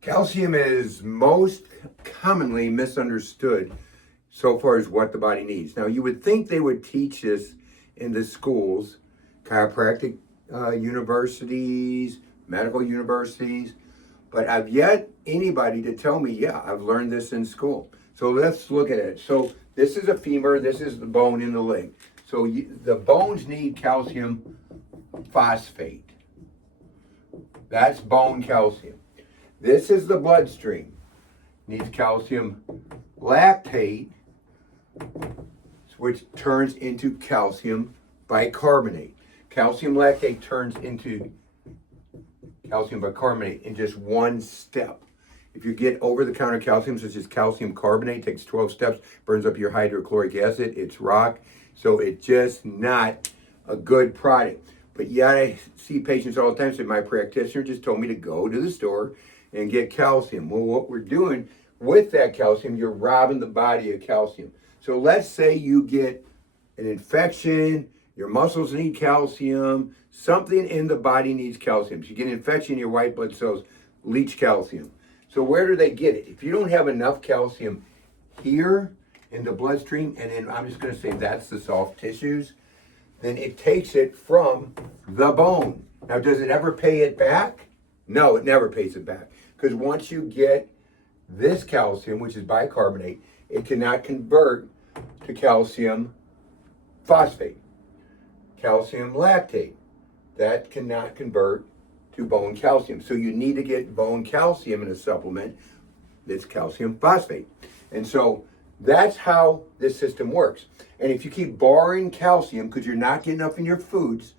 Calcium is most commonly misunderstood so far as what the body needs. Now, you would think they would teach this in the schools, chiropractic universities, medical universities, but I've yet anybody to tell me, yeah, I've learned this in school. So let's look at it. So this is a femur, this is the bone in the leg. So the bones need calcium phosphate. That's bone calcium. This is the bloodstream. Needs calcium lactate, which turns into calcium bicarbonate. Calcium lactate turns into calcium bicarbonate in just one step. If you get over-the-counter calcium, such as calcium carbonate, takes 12 steps, burns up your hydrochloric acid, it's rock. So it's just not a good product. But yet I see patients all the time say, my practitioner just told me to go to the store and get calcium. Well, what we're doing with that calcium, you're robbing the body of calcium. So let's say you get an infection, your muscles need calcium, something in the body needs calcium. So you get an infection, your white blood cells leach calcium. So where do they get it? If you don't have enough calcium here in the bloodstream, and then I'm just going to say that's the soft tissues, then it takes it from the bone. Now, does it ever pay it back? No, it never pays it back. Because once you get this calcium, which is bicarbonate, it cannot convert to calcium phosphate, calcium lactate. That cannot convert to bone calcium. So you need to get bone calcium in a supplement that's calcium phosphate. And so that's how this system works. And if you keep borrowing calcium because you're not getting enough in your foods,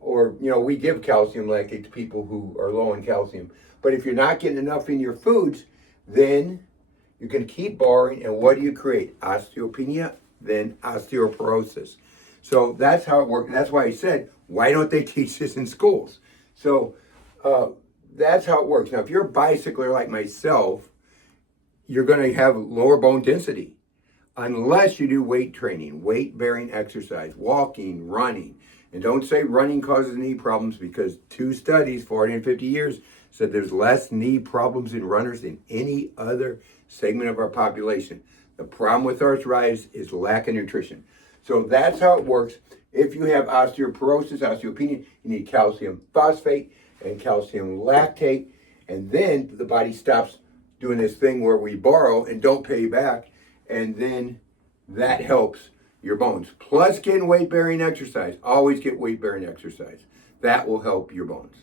or, we give calcium lactate to people who are low in calcium. But if you're not getting enough in your foods, then you can keep borrowing. And what do you create? Osteopenia, then osteoporosis. So that's how it works. That's why I said, why don't they teach this in schools? So that's how it works. Now, if you're a bicycler like myself, you're going to have lower bone density unless you do weight training, weight-bearing exercise, walking, running. And don't say running causes knee problems, because 2 studies, 40 and 50 years, said there's less knee problems in runners than any other segment of our population. The problem with arthritis is lack of nutrition. So that's how it works. If you have osteoporosis, osteopenia, you need calcium phosphate and calcium lactate. And then the body stops doing this thing where we borrow and don't pay back. And then that helps your bones. Plus getting weight-bearing exercise. Always get weight-bearing exercise. That will help your bones.